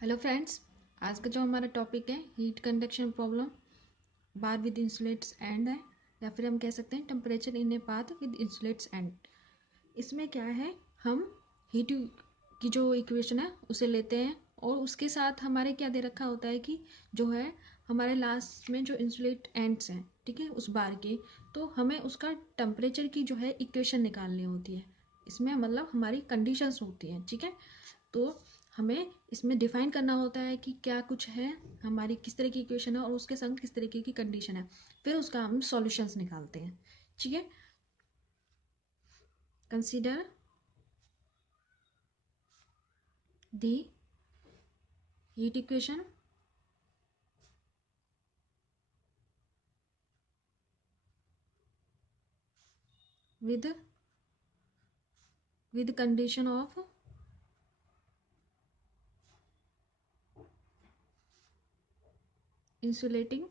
Hello friends, आज का जो हमारा टॉपिक है heat conduction problem bar with insulates end है, या फिर हम कह सकते हैं temperature in a path with insulates end. इसमें क्या है, हम हीट की जो इक्वेशन है उसे लेते हैं और उसके साथ हमारे क्या दे रखा होता है कि जो है हमारे लास्ट में जो इंसुलेट एंड्स हैं, ठीक है, उस बार के, तो हमें उसका टेम्परेचर की जो है इक्वेशन निकालनी होती है। इसमें मतलब हमारी कंडीशंस होती हैं, ठीक है। तो हमें इसमें डिफाइन करना होता है कि क्या कुछ है, हमारी किस तरह की इक्वेशन है और उसके संग किस तरीके की कंडीशन है, फिर उसका हम सॉल्यूशंस निकालते हैं, ठीक है। Consider the heat equation with condition of insulating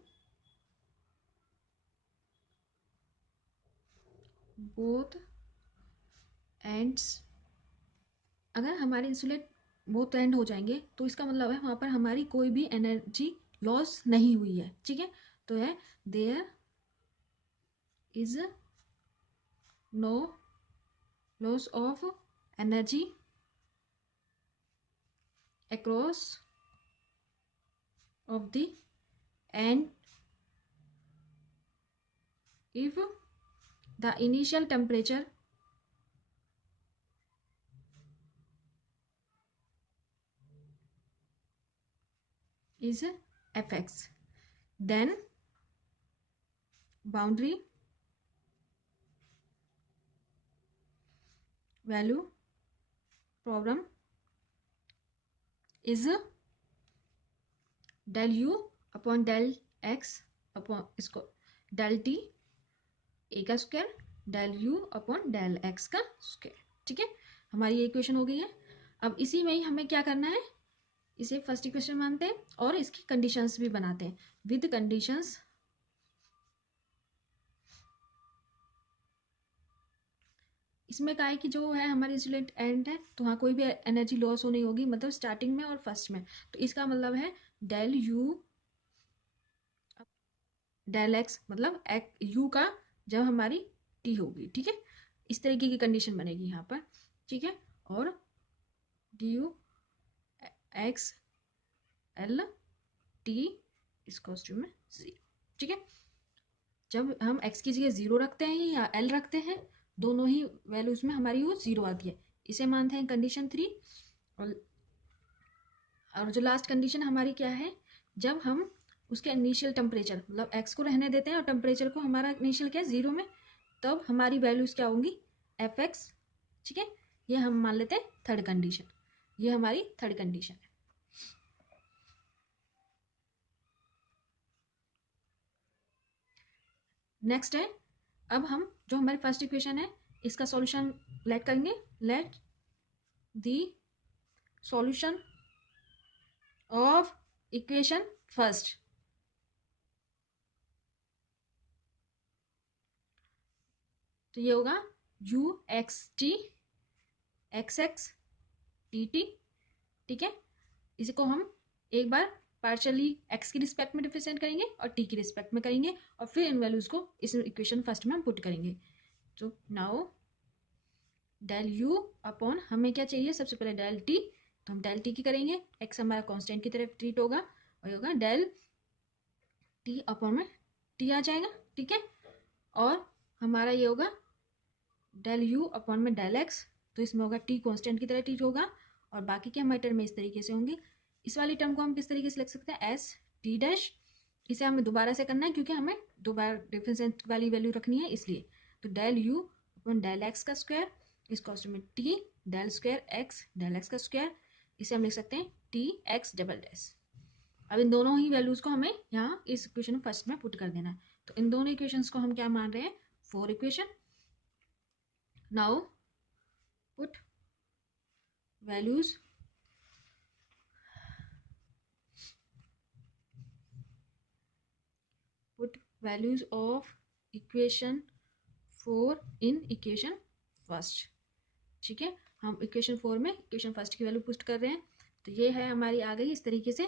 both ends. अगर हमारे इंसुलेट बोथ एंड हो जाएंगे तो इसका मतलब है वहाँ पर हमारी कोई भी एनर्जी लॉस नहीं हुई है, ठीक है। तो है there is no loss of energy across of the and if the initial temperature is fx, then boundary value problem is del u upon del x upon इसको del t ए का square del u upon del x का square, ठीक है। हमारी ये equation हो गई है। अब इसी में ही हमें क्या करना है, इसे फर्स्ट इक्वेशन मानते हैं और इसकी कंडीशंस भी बनाते हैं विद कंडीशंस। इसमें क्या है कि जो है हमारी इंसुलेट एंड है तो वहाँ कोई भी एनर्जी लॉस होनी होगी, मतलब स्टार्टिंग में और फर्स्ट में। तो इसका मतलब है डेल यू डेल एक्स, मतलब यू का जब हमारी टी होगी, ठीक है, इस तरीके की कंडीशन बनेगी यहाँ पर, ठीक है। और D you x L T इस कॉस्ट्यूम में जीरो, ठीक है। जब हम एक्स की जगह जीरो रखते हैं या एल रखते हैं, दोनों ही वैल्यूज में हमारी वो जीरो आती है, इसे मानते हैं कंडीशन 3। और जो लास्ट कंडीशन हमारी क्या है, जब हम उसके इनिशियल टेम्परेचर मतलब एक्स को रहने देते हैं और टेम्परेचर को हमारा इनिशियल क्या है जीरो में, तब हमारी वैल्यूज क्या होंगी एफ एक्स, ठीक है। ये हम मान लेते हैं थर्ड कंडीशन, ये हमारी थर्ड कंडीशन है। नेक्स्ट है, अब हम जो हमारी फर्स्ट इक्वेशन है इसका सॉल्यूशन लेट करेंगे। Let the solution of equation first, तो ये होगा u x T x x t T, ठीक है। इसी को हम एक बार पार्शियली एक्स की रिस्पेक्ट में डिफरेंशिएट करेंगे और टी की रिस्पेक्ट में करेंगे और फिर इन वैल्यूज को इस इक्वेशन फर्स्ट में हम पुट करेंगे। तो नाउ डेल यू अपॉन हमें क्या चाहिए, सबसे पहले डेल टी, तो हम डेल टी की करेंगे, एक्स हमारा कांस्टेंट की तरफ ट्रीट होगा और होगा डेल टी अपॉन में टी आ जाएगा, ठीक है। और हमारा ये होगा डेल यू अपॉन में डेल एक्स, तो इसमें होगा टी कांस्टेंट की तरह टी होगा और बाकी के हमारे टर्म में इस तरीके से होंगे। इस वाली टर्म को हम किस तरीके से लिख सकते हैं, एस टी डैश, इसे हमें दोबारा से करना है क्योंकि हमें दोबारा डिफरेंशिएंट वाली वैल्यू रखनी है इसलिए। तो del u upon del x का स्क्वायर इस कॉस्ट में t del square x del x का स्क्वायर, इसे हम लिख सकते हैं टी एक्स डबल डैश। अब इन दोनों ही वैल्यूज को हमें यहाँ इस इक्वेशन फर्स्ट में पुट कर देना है। तो इन दोनों इक्वेशंस को हम क्या मान रहे हैं, four equation. Now put values put values of equation 4 in equation first, ठीक है। हम इक्वेशन 4 में इक्वेशन फर्स्ट की वैल्यू पुट कर रहे हैं, तो ये है हमारी आ गई इस तरीके से।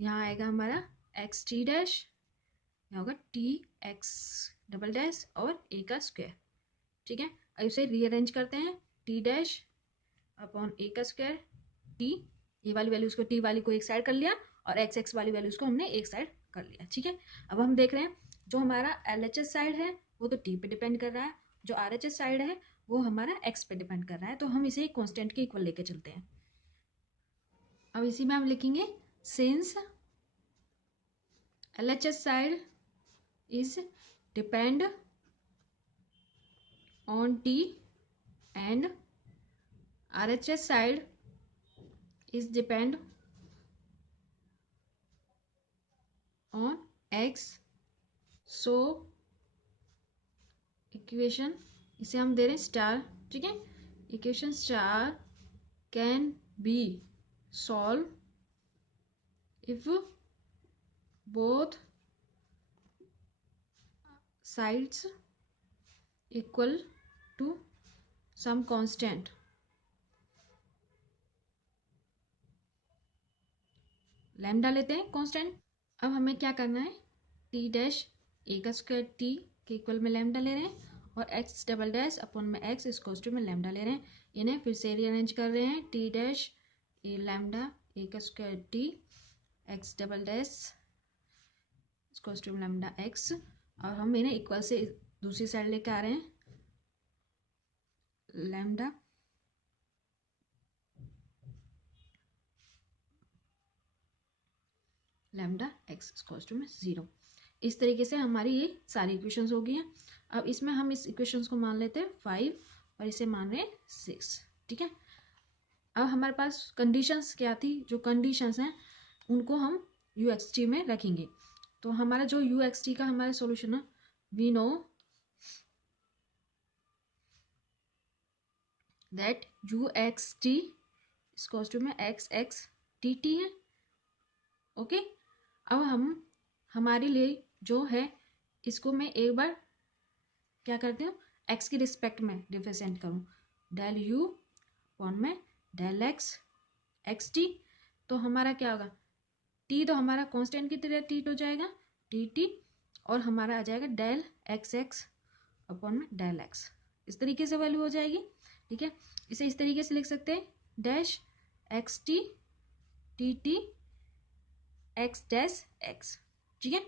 यहाँ आएगा हमारा एक्स टी डैश, यहाँ होगा टी एक्स डबल डैश और ए का स्क्वायर। ठीक है, अब इसे रीअरेंज करते हैं। टी डैश अपॉन ए का स्क्वायर टी, ये वाली वैल्यूज को टी वाली को एक साइड कर लिया और एक्स एक्स वाली वैल्यूज को हमने एक साइड कर लिया। ठीक है, अब हम देख रहे हैं जो हमारा एल एच एस साइड है वो तो टी पे डिपेंड कर रहा है, जो आर एच एस साइड है वो हमारा एक्स पे डिपेंड कर रहा है, तो हम इसे कॉन्स्टेंट के इक्वल लेके चलते हैं। अब इसी में हम लिखेंगे since L H S side is depend on t and RHS side is depend on x, so equation इसे हम दे रहे हैं स्टार। ठीक है, equation star can be solve if both sides equal to some constant. Lambda लेते हैं constant. अब हमें क्या करना है, टी डैश ए का स्क्वायर टी के इक्वल में लैम्डा ले रहे हैं और एक्स डबल डैश अपॉन में एक्स इक्वल्स टू में लैम्डा ले रहे हैं। इन्हें फिर से रीअरेंज कर रहे हैं। T dash a lambda a का square t x double dash equals to lambda x, और हम इन्हें इक्वल से दूसरी साइड लेके आ रहे हैं। Lambda lambda x equals to में 0। इस तरीके से हमारी ये सारी इक्वेशंस हो गई हैं। अब इसमें हम इस इक्वेशंस को मान लेते हैं 5 और इसे मान रहे हैं 6। ठीक है, अब हमारे पास कंडीशंस क्या थी, जो कंडीशंस हैं उनको हम यू एक्स टी में रखेंगे। तो हमारा जो यू एक्स टी का हमारा सॉल्यूशन है, we know that u x t equals to में एक्स एक्स टी टी है। ओके, अब हम हमारे लिए जो है इसको मैं एक बार क्या करती हूँ, एक्स की रिस्पेक्ट में रिप्रेजेंट करूँ। डेल यू अपॉन में डेल एक्स एक्स टी, तो हमारा क्या होगा, टी तो हमारा कांस्टेंट की तरह टी हो जाएगा टी टी, और हमारा आ जाएगा डेल एक्स एक्स अपॉन में डेल एक्स। इस तरीके से वैल्यू हो जाएगी। ठीक है, इसे इस तरीके से लिख सकते हैं, dash x t T t x dash x. ठीक है,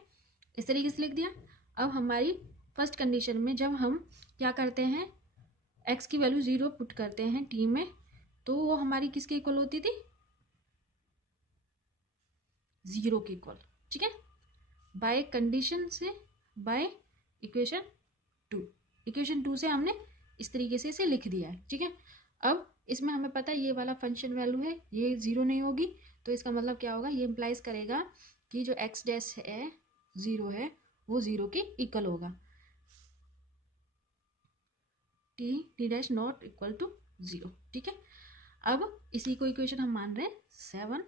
इस तरीके से लिख दिया। अब हमारी फर्स्ट कंडीशन में जब हम क्या करते हैं, एक्स की वैल्यू 0 पुट करते हैं टी में, तो वो हमारी किसके इक्वल होती थी, 0 के इक्वल। ठीक है, बाय कंडीशन से, बाय इक्वेशन 2, इक्वेशन 2 से हमने इस तरीके से इसे लिख दिया है। ठीक है, अब इसमें हमें पता है ये वाला फंक्शन वैल्यू है, ये 0 नहीं होगी, तो इसका मतलब क्या होगा, ये इंप्लाइज करेगा कि जो एक्स डैश है 0 है वो 0 के इक्वल होगा। T t dash not equal to 0। ठीक है, अब इसी को इक्वेशन हम मान रहे हैं 7।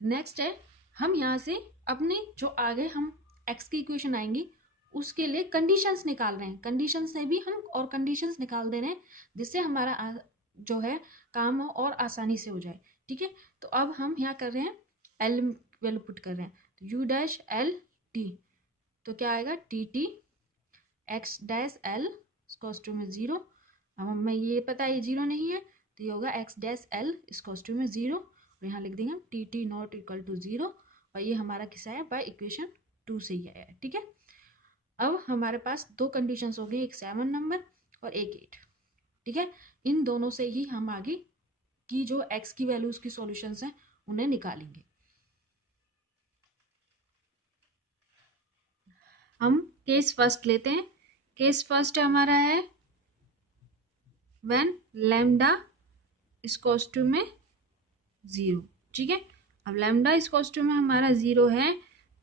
नेक्स्ट है, हम यहाँ से अपने जो आगे हम एक्स की इक्वेशन आएंगी उसके लिए कंडीशंस निकाल रहे हैं। कंडीशंस से भी हम और कंडीशंस निकाल दे रहे हैं जिससे हमारा जो है काम और आसानी से हो जाए। ठीक है, तो अब हम यहाँ कर रहे हैं एल वैल्यू पुट कर रहे हैं, तो यू डैश एल टी, तो क्या आएगा t t x dash l equals to में 0। अब हमें ये पता है ये 0 नहीं है, तो ये होगा x dash l equals to में 0, और यहाँ लिख देंगे हम t t not equal to 0, और ये हमारा किसा है, बाय इक्वेशन 2 से ही आया है। ठीक है, अब हमारे पास दो कंडीशंस हो गई, एक 7 नंबर और एक 8। ठीक है, इन दोनों से ही हम आगे की जो एक्स की वैल्यूज की सॉल्यूशंस हैं उन्हें निकालेंगे। हम केस फर्स्ट लेते हैं। केस फर्स्ट हमारा है व्हेन लैम्डा इक्वल्स टू में 0। ठीक है, अब लैम्डा इक्वल्स टू में हमारा 0 है,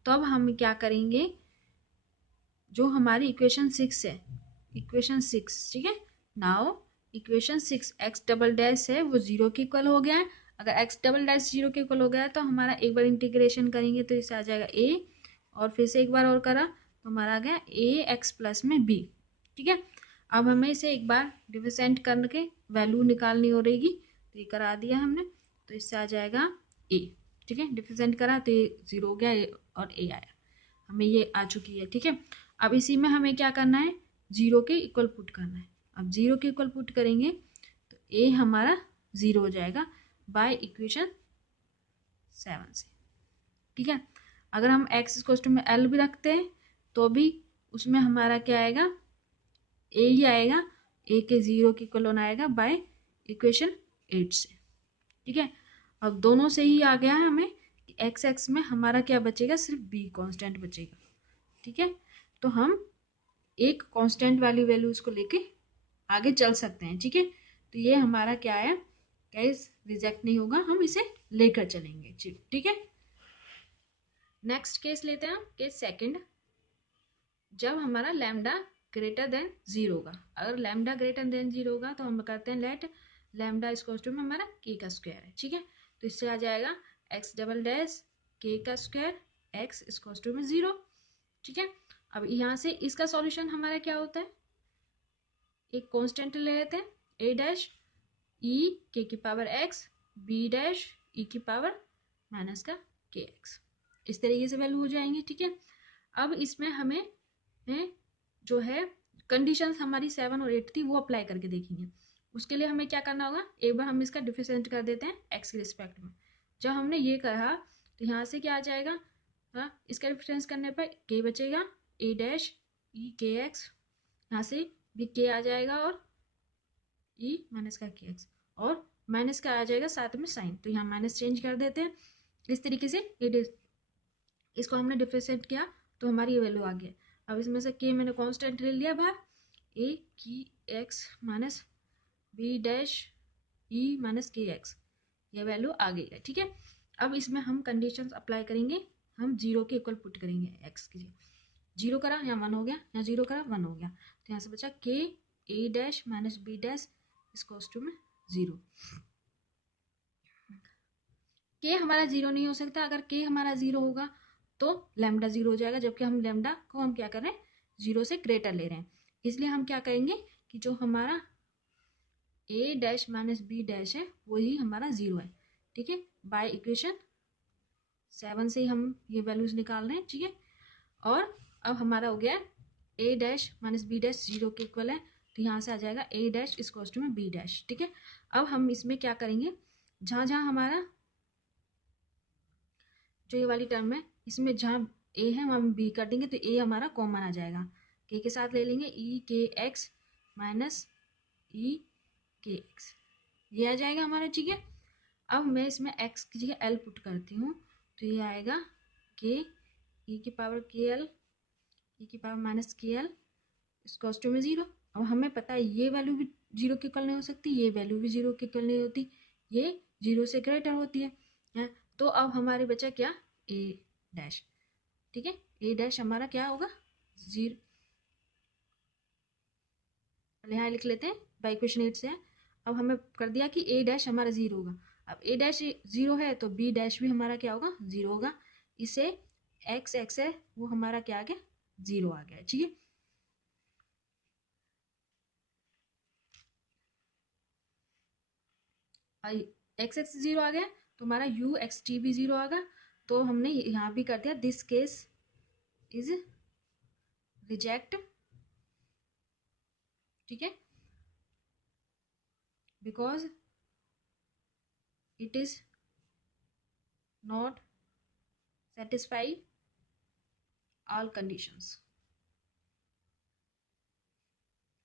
तो अब हम क्या करेंगे, जो हमारी इक्वेशन 6 है, इक्वेशन 6, ठीक है, now equation 6 x double dash है वो 0 के इक्वल हो गया है। अगर एक्स डबल डैश 0 के इक्वल हो गया है तो हमारा एक बार इंटीग्रेशन करेंगे तो इससे आ जाएगा ए, और फिर से एक बार और करा तो हमारा आ गया ए एक्स प्लस में बी। ठीक है, अब हमें इसे एक बार रिप्रेजेंट करके वैल्यू निकालनी हो रहेगी, तो ये करा दिया हमने। तो इससे आ जाएगा ए। ठीक है, डिफरेंशिएट करा तो ये 0 हो गया और ए आया, हमें ये आ चुकी है। ठीक है, अब इसी में हमें क्या करना है, 0 के इक्वल पुट करना है। अब 0 के इक्वल पुट करेंगे तो ए हमारा 0 हो जाएगा बाय इक्वेशन 7 से। ठीक है, अगर हम एक्स इक्वल में एल भी रखते हैं तो भी उसमें हमारा क्या आएगा, ए ही आएगा, ए के 0 के इक्वल होना आएगा बाय इक्वेशन 8 से। ठीक है, अब दोनों से ही आ गया है हमें, एक्स एक्स में हमारा क्या बचेगा, सिर्फ बी कांस्टेंट बचेगा। ठीक है, तो हम एक कांस्टेंट वाली वैल्यूज को लेके आगे चल सकते हैं। ठीक है, तो ये हमारा क्या है, गाइस रिजेक्ट नहीं होगा, हम इसे लेकर चलेंगे। ठीक है, नेक्स्ट केस लेते हैं हम, केस सेकंड। जब हमारा लैम्डा ग्रेटर देन 0 होगा, अगर लैम्डा ग्रेटर देन 0 होगा तो हम करते हैं लेट लैम्डा इक्वल टू में हमारा के का स्क्वायर है। ठीक है, तो इससे आ जाएगा एक्स डबल डैश के का स्क्वायर एक्स इक्वल टू में 0। ठीक है, अब यहाँ से इसका सॉल्यूशन हमारा क्या होता है, एक कांस्टेंट ले लेते हैं ए डैश ई के की power x b dash e की पावर माइनस का के एक्स, इस तरीके से वैल्यू हो जाएंगे। ठीक है, अब इसमें हमें जो है कंडीशंस हमारी 7 और 8 थी वो अप्लाई करके देखेंगे। उसके लिए हमें क्या करना होगा, एक बार हम इसका डिफरेंशिएट कर देते हैं एक्स के रिस्पेक्ट में। जब हमने ये कहा तो यहाँ से क्या आ जाएगा, हाँ इसका डिफरेंस करने पर के बचेगा ए डैश ई के एक्स, यहाँ से भी के आ जाएगा और ई माइनस का के एक्स, और माइनस का आ जाएगा साथ में साइन, तो यहाँ माइनस चेंज कर देते हैं। इस तरीके से इसको हमने डिफरेंशिएट किया तो हमारी ये वैल्यू आ गई। अब इसमें से के मैंने कांस्टेंट ले लिया बाहर, ए की x minus b dash e minus k x, ये वैल्यू आ गई है। ठीक है, अब इसमें हम कंडीशंस अप्लाई करेंगे, हम 0 के इक्वल पुट करेंगे एक्स की, 0 करा यहाँ 1 हो गया, यहाँ 0 करा 1 हो गया, तो यहाँ से बचा के a dash minus b dash equals to में 0। के हमारा 0 नहीं हो सकता, अगर के हमारा 0 होगा तो लैम्डा 0 हो जाएगा, जबकि हम लैम्डा को हम क्या कर रहे हैं, 0 से ग्रेटर ले रहे हैं। इसलिए हम क्या करेंगे कि जो हमारा ए डैश माइनस बी डैश है वही हमारा 0 है। ठीक है, बाय इक्वेशन 7 से ही हम ये वैल्यूज निकाल रहे हैं। ठीक है, और अब हमारा हो गया ए डैश माइनस बी डैश 0 के इक्वल है, तो यहाँ से आ जाएगा ए डैश इक्वल टू में बी डैश। ठीक है, अब हम इसमें क्या करेंगे, जहाँ जहाँ हमारा जो ये वाली टर्म है इसमें जहाँ ए है वहाँ बी कर देंगे तो ए हमारा कॉमन आ जाएगा, के साथ ले लेंगे ई के एक्स माइनस ई के एक्स, ये आ जाएगा हमारा। ठीक है, अब मैं इसमें एक्स की जगह एल पुट करती हूँ, तो ये आएगा के ई की पावर के एल ई की पावर माइनस के एल इसको टू में 0। अब हमें पता है ये वैल्यू भी 0 के इक्वल नहीं हो सकती, ये वैल्यू भी 0 के इक्वल नहीं होती, ये 0 से ग्रेटर होती है। तो अब हमारे बचा क्या, ए डैश। ठीक है, ए डैश हमारा क्या होगा 0, यहाँ लिख लेते हैं बाई इक्वेशन 8 से। अब हमें कर दिया कि ए डैश हमारा 0 होगा, अब ए डैश 0 है तो बी डैश भी हमारा क्या होगा 0 होगा, इसे एक्स एक्स है वो हमारा क्या आ गया 0 आ गया। ठीक है, एक्स एक्स 0 आ गया तो हमारा यू एक्स टी भी 0 आ गया, तो हमने यहाँ भी कर दिया दिस केस इज रिजेक्ट। ठीक है, because it is not satisfy all conditions.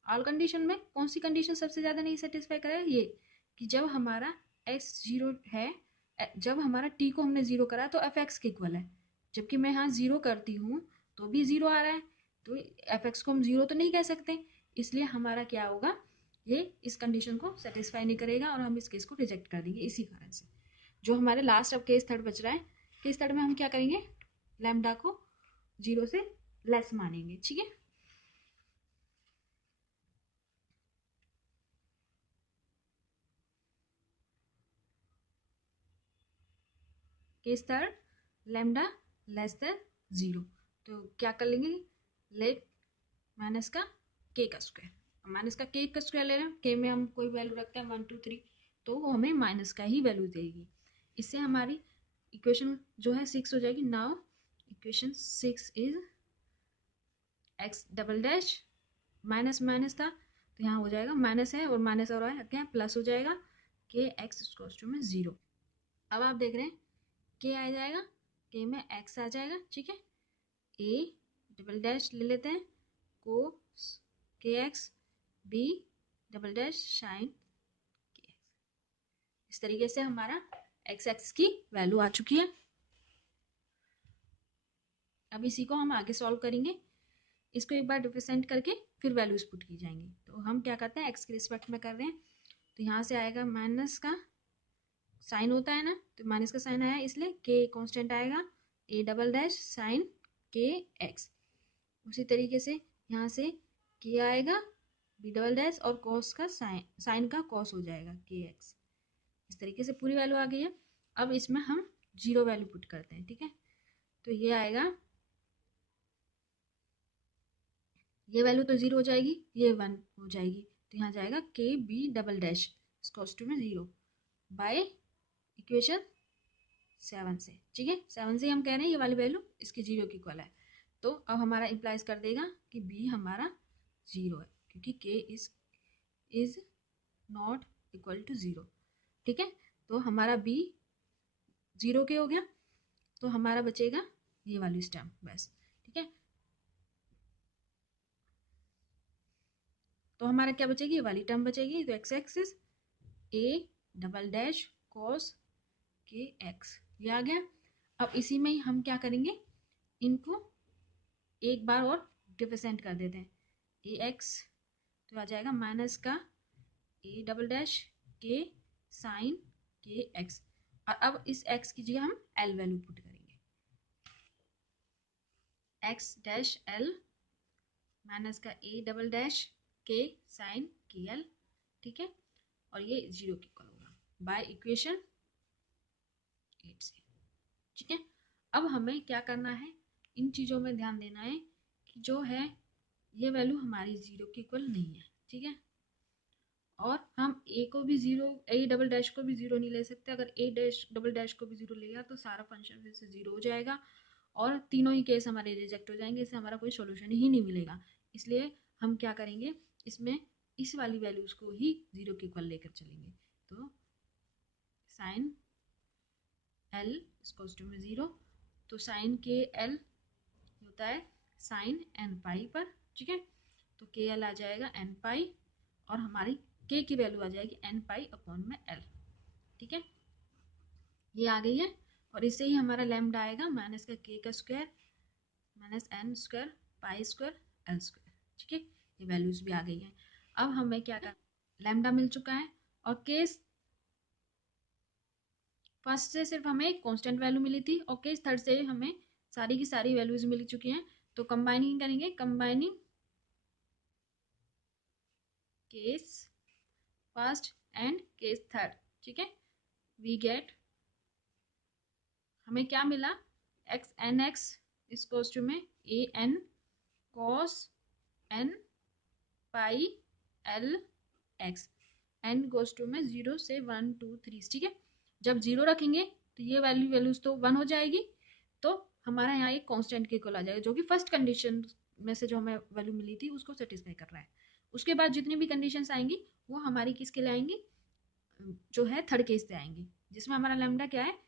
All condition में कौन सी कंडीशन सबसे ज्यादा नहीं सेटिस्फाई करा है, ये कि जब हमारा एक्स 0 है, जब हमारा टी को हमने 0 करा तो एफ एक्स के इक्वल है, जबकि मैं यहाँ 0 करती हूँ तो भी 0 आ रहा है, तो एफ एक्स को हम 0 तो नहीं कह सकते, इसलिए हमारा क्या होगा, ये इस कंडीशन को सेटिस्फाई नहीं करेगा और हम इस केस को रिजेक्ट कर देंगे। इसी कारण से जो हमारे लास्ट अब केस थर्ड बच रहा है, केस थर्ड में हम क्या करेंगे, लैम्डा को 0 से लेस मानेंगे। ठीक है, case third lambda less than 0, तो क्या कर लेंगे, लेट माइनस का के का स्क्वायर, माइनस का के का स्क्वायर ले रहे हैं, के में हम कोई वैल्यू रखते हैं 1 2 3, तो वो हमें माइनस का ही वैल्यू देगी। इससे हमारी इक्वेशन जो है 6 हो जाएगी। Now equation 6 is x double dash, minus minus था तो यहाँ हो जाएगा माइनस है और माइनस और है क्या प्लस हो जाएगा, के एक्स इक्वल्स टू में 0। अब आप देख रहे हैं के आ जाएगा, के में एक्स आ जाएगा, ठीक है। ए डबल डैश ले लेते हैं, cos k x, b double dash sine k x. इस तरीके से हमारा एक्स एक्स की वैल्यू आ चुकी है। अब इसी को हम आगे सॉल्व करेंगे। इसको एक बार डिफरेंट करके फिर वैल्यूज पुट की जाएंगी। तो हम क्या करते हैं, एक्स के रिस्पेक्ट में कर रहे हैं, तो यहाँ से आएगा माइनस का साइन होता है ना, तो माइनस का साइन आया इसलिए के कांस्टेंट आएगा, A double dash sine k x. उसी तरीके से यहाँ से के आएगा, बी डबल डैश और कॉस का साइन का कॉस हो जाएगा के एक्स। इस तरीके से पूरी वैल्यू आ गई है। अब इसमें हम 0 वैल्यू पुट करते हैं, ठीक है। तो ये आएगा, ये वैल्यू तो 0 हो जाएगी, ये 1 हो जाएगी, तो यहाँ जाएगा k b double dash equals to में 0 बाय इक्वेशन 7 से, ठीक है। 7 से हम कह रहे हैं ये वाली वैल्यू इसकी 0 की इक्वल है। तो अब हमारा इंप्लाइज कर देगा कि बी हमारा 0 है, क्योंकि के इज नॉट इक्वल टू 0, ठीक है। तो हमारा बी 0 के हो गया, तो हमारा बचेगा ये वाली स्टेम बस, ठीक है। तो हमारा क्या बचेगी, ये वाली टर्म बचेगी। तो x axis A double dash cos के एक्स, ये आ गया। अब इसी में ही हम क्या करेंगे, इनको एक बार और डिफरेंट कर देते हैं। ए एक्स तो आ जाएगा माइनस का ए डबल डैश के साइन के एक्स। और अब इस एक्स की जगह हम एल वैल्यू पुट करेंगे, एक्स डैश एल माइनस का ए डबल डैश के साइन के एल, ठीक है। और ये 0 की इक्वल होगा बाय इक्वेशन 8 से, ठीक है। अब हमें क्या करना है, इन चीज़ों में ध्यान देना है कि जो है ये वैल्यू हमारी 0 की इक्वल नहीं है, ठीक है। और हम ए को भी 0, ए डबल डैश को भी 0 नहीं ले सकते। अगर ए डैश डबल डैश को भी 0 लिया तो सारा फंक्शन फिर से 0 हो जाएगा और तीनों ही केस हमारे रिजेक्ट हो जाएंगे, इससे हमारा कोई सोल्यूशन ही नहीं मिलेगा। इसलिए हम क्या करेंगे, इसमें इस वाली वैल्यूज को ही 0 की इक्वल लेकर चलेंगे। तो साइन एल इक्वल्स टू में 0, तो साइन के एल होता है साइन एन पाई पर, ठीक है। तो के एल आ जाएगा एन पाई और हमारी के की वैल्यू आ जाएगी एन पाई अपॉन में एल, ठीक है। ये आ गई है। और इससे ही हमारा लैम्डा आएगा माइनस का के का square minus n square pi square l square, ठीक है। ये वैल्यूज भी आ गई है। अब हमें क्या कर, लैम्डा मिल चुका है और केस फर्स्ट से सिर्फ हमें कांस्टेंट वैल्यू मिली थी और केस थर्ड से हमें सारी की सारी वैल्यूज मिल चुकी हैं। तो कंबाइनिंग करेंगे, combining case first and case third, ठीक है। वी गेट, हमें क्या मिला, x n x equals to में a n cos n pi l x, n goes to में 0 से 1 2 3, ठीक है। जब 0 रखेंगे तो ये वैल्यूज तो 1 हो जाएगी, तो हमारा यहाँ एक कांस्टेंट के इक्वल आ जाएगा, जो कि फर्स्ट कंडीशन में से जो हमें वैल्यू मिली थी उसको सेटिस्फाई कर रहा है। उसके बाद जितनी भी कंडीशंस आएंगी वो हमारी किसके लिए आएंगी, जो है थर्ड केस से आएंगी, जिसमें हमारा लैम्डा क्या है,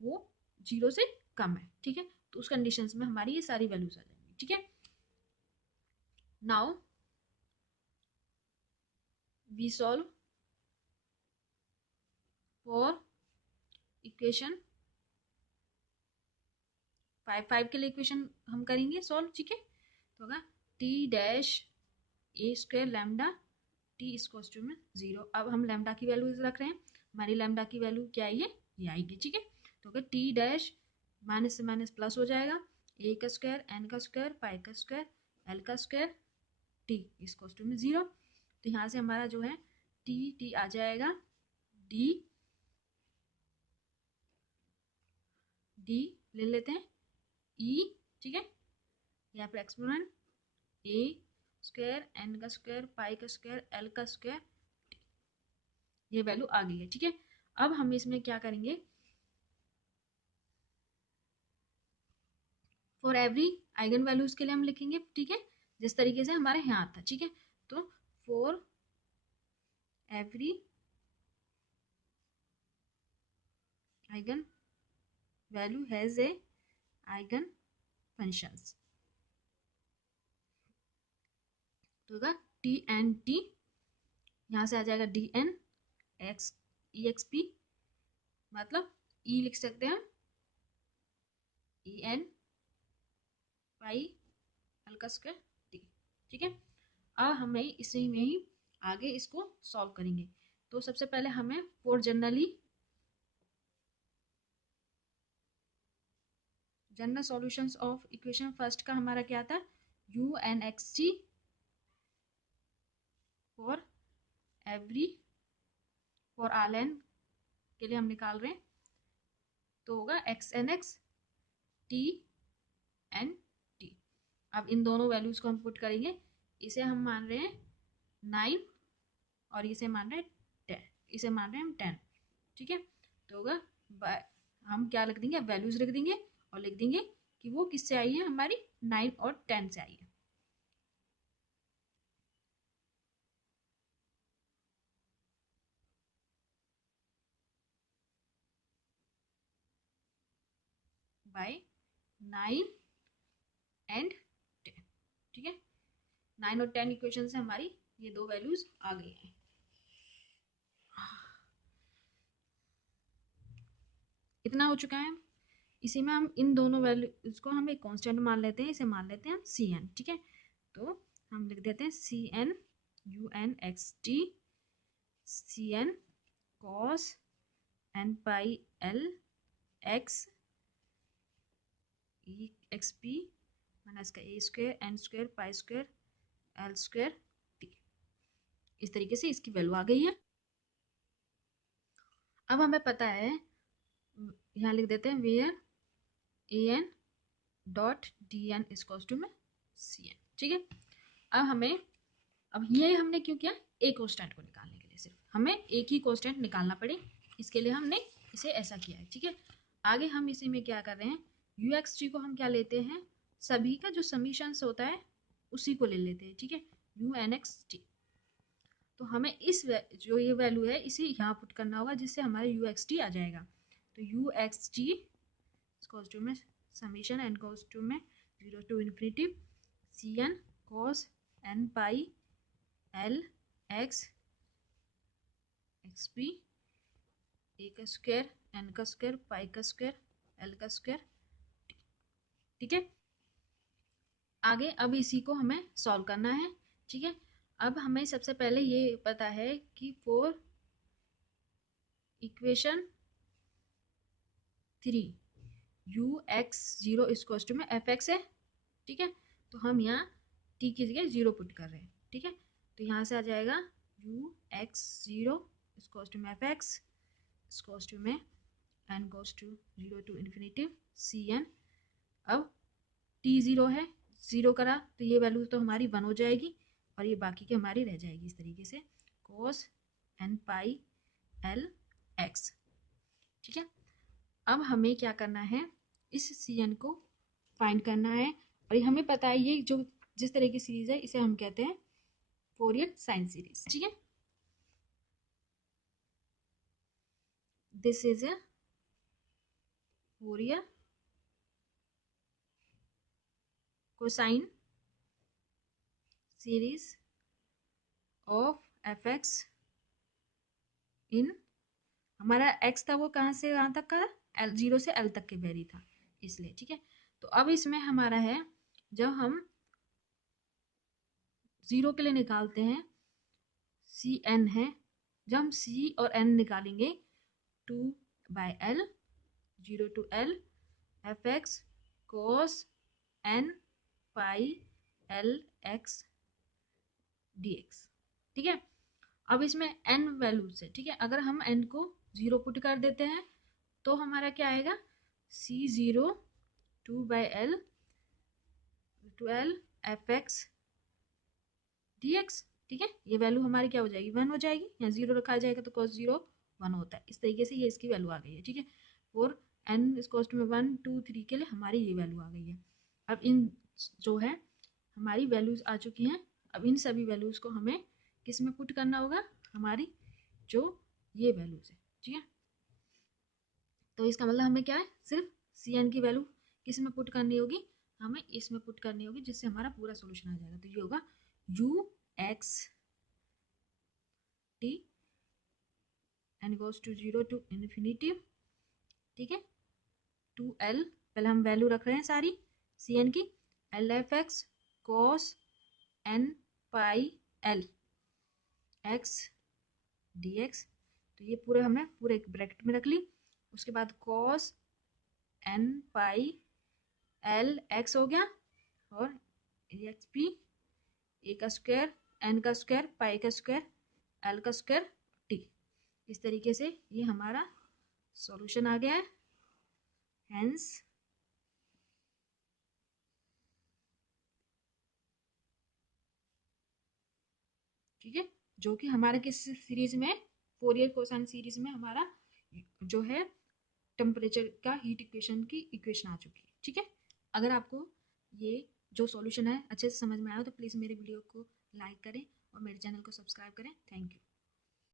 वो 0 से कम है, ठीक है। तो उस कंडीशंस में हमारी ये सारी वैल्यूज आ जाएंगी, ठीक है। Now we solve for equation 5 के लिए इक्वेशन हम करेंगे सॉल्व, ठीक है। तो होगा t dash a square lambda t equals to में 0। अब हम लैम्डा की वैल्यू रख रहे हैं, हमारी लैम्डा की वैल्यू क्या है, ये आएगी, ठीक है। तो होगा टी डैश माइनस से माइनस प्लस हो जाएगा, ए का स्क्वायर एन का स्क्वायर पाई का स्क्वायर एल का स्क्वायर टी इक्वल्स टू में 0। तो यहाँ से हमारा जो है टी टी आ जाएगा डी, डी ले लेते हैं ई, ठीक है। यहाँ पर एक्सपोनेंट ए स्क्वायर एन का स्क्वायर पाई का स्क्वायर एल का स्क्वायर, ये वैल्यू आ गई है। ठीक है, अब हम इसमें क्या करेंगे, फॉर एवरी आइगन वैल्यूज के लिए हम लिखेंगे। ठीक है, जिस तरीके से हमारे यहाँ था। ठीक है, तो for every eigen value has a eigen functions, तो होगा टी एन टी, यहाँ से आ जाएगा D N x e x P, मतलब ई लिख सकते हैं ई एन पाई एल का स्क्वायर टी। ठीक है, अब हमें इसी में ही आगे इसको सॉल्व करेंगे। तो सबसे पहले हमें for general solutions of equation first का हमारा क्या था, u n x t for every for all n के लिए हम निकाल रहे हैं, तो होगा x n x t n t. अब इन दोनों वैल्यूज को हम पुट करेंगे। इसे हम मान रहे हैं 9 और इसे मान रहे हैं 10, इसे मान रहे हैं हम 10। ठीक है, तो होगा हम क्या लिख देंगे, वैल्यूज लिख देंगे और लिख देंगे कि वो किससे आई है, हमारी 9 और 10 से आई है। By 9 and 10। ठीक है, 9 और 10 इक्वेशन से हमारी ये दो वैल्यूज आ गई हैं। इतना हो चुका है। इसी में हम इन दोनों वैल्यूज को हम एक कांस्टेंट मान लेते हैं, इसे मान लेते हैं हम सी एन। ठीक है, तो हम लिख देते हैं c n u n x t c n cos n pi l x e x p minus का a square n square pi square l square t. इस तरीके से इसकी वैल्यू आ गई है। अब हमें पता है, यहाँ लिख देते हैं where a n dot d n is to में सी एन। ठीक है, अब हमें, अब ये हमने क्यों किया, एक कांस्टेंट को निकालने के लिए, सिर्फ हमें एक ही कांस्टेंट निकालना पड़े, इसके लिए हमने इसे ऐसा किया है। ठीक है, आगे हम इसी में क्या कर रहे हैं, यू एक्स टी को हम क्या लेते हैं, सभी का जो समीशंस होता है उसी को ले लेते हैं। ठीक है, यू एन एक्स टी, तो हमें इस जो ये वैल्यू है इसे यहाँ पुट करना होगा, जिससे हमारे यू एक्स टी आ जाएगा। तो u x t equals to में समीशन एन इक्वल्स टू में 0 to infinity c n cos n pi l x x p a का स्क्वायर एन का स्क्वायर पाई का स्क्वायर एल का स्क्वायर। ठीक है, आगे अब इसी को हमें सॉल्व करना है। ठीक है, अब हमें सबसे पहले ये पता है कि for equation 3 u x zero equals to में एफ एक्स है। ठीक है, तो हम यहाँ टी की जगह 0 पुट कर रहे हैं। ठीक है, तो यहाँ से आ जाएगा u x zero equals to में एफ एक्स इक्वल्स टू में n goes to 0 to infinity c n. अब टी 0 है, 0 करा तो ये वैल्यू तो हमारी 1 हो जाएगी और ये बाकी की हमारी रह जाएगी इस तरीके से कोस एन पाई एल एक्स। ठीक है, अब हमें क्या करना है, इस सी एन को फाइंड करना है, और हमें पता है ये जो जिस तरह की सीरीज है इसे हम कहते हैं फोरियर साइन सीरीज। ठीक है, this is a Fourier cosine series of f x in, हमारा एक्स था वो कहाँ से कहाँ तक का, एल 0 से एल तक के वेरी था इसलिए। ठीक है, तो अब इसमें हमारा है, जब हम 0 के लिए निकालते हैं सी एन है, जब हम सी और एन निकालेंगे 2 by l 0 to l f x cos n pi l x d x. ठीक है, अब इसमें एन वैल्यू से, ठीक है, अगर हम एन को 0 पुट कर देते हैं तो हमारा क्या आएगा, सी 0 2 by L 12 F x d x. ठीक है, ये वैल्यू हमारी क्या हो जाएगी, 1 हो जाएगी, यहाँ 0 रखा जाएगा तो cos 0 1 होता है। इस तरीके से ये इसकी वैल्यू आ गई है। ठीक है, और n इज कॉस्ट में 1 2 3 के लिए हमारी ये वैल्यू आ गई है। अब इन जो है हमारी वैल्यूज आ चुकी हैं। अब इन सभी वैल्यूज को हमें किस में पुट करना होगा, हमारी जो ये वैल्यूज है। ठीक है, तो इसका मतलब हमें क्या है, सिर्फ सी एन की वैल्यू किस में पुट करनी होगी, हमें इसमें पुट करनी होगी, जिससे हमारा पूरा सोल्यूशन आ जाएगा। तो ये होगा u x t n goes to 0 to infinity. ठीक है, टू एल, पहले हम वैल्यू रख रहे हैं सारी सी एन की, l f x cos n pi l x d x. तो ये पूरे हमने पूरे एक ब्रैकेट में रख ली। उसके बाद cos n pi l x हो गया, और एक्स पी ए का स्क्वायर एन का स्क्वायर पाई का स्क्वायर एल का स्क्वायर टी। इस तरीके से ये हमारा सॉल्यूशन आ गया है। हेंस ठीक है, जो कि हमारे किस सीरीज में, फोरियर कोसाइन सीरीज में हमारा जो है टेम्परेचर का हीट इक्वेशन की इक्वेशन आ चुकी है। ठीक है, अगर आपको ये जो सॉल्यूशन है अच्छे से समझ में आया तो प्लीज़ मेरे वीडियो को लाइक करें और मेरे चैनल को सब्सक्राइब करें। Thank you.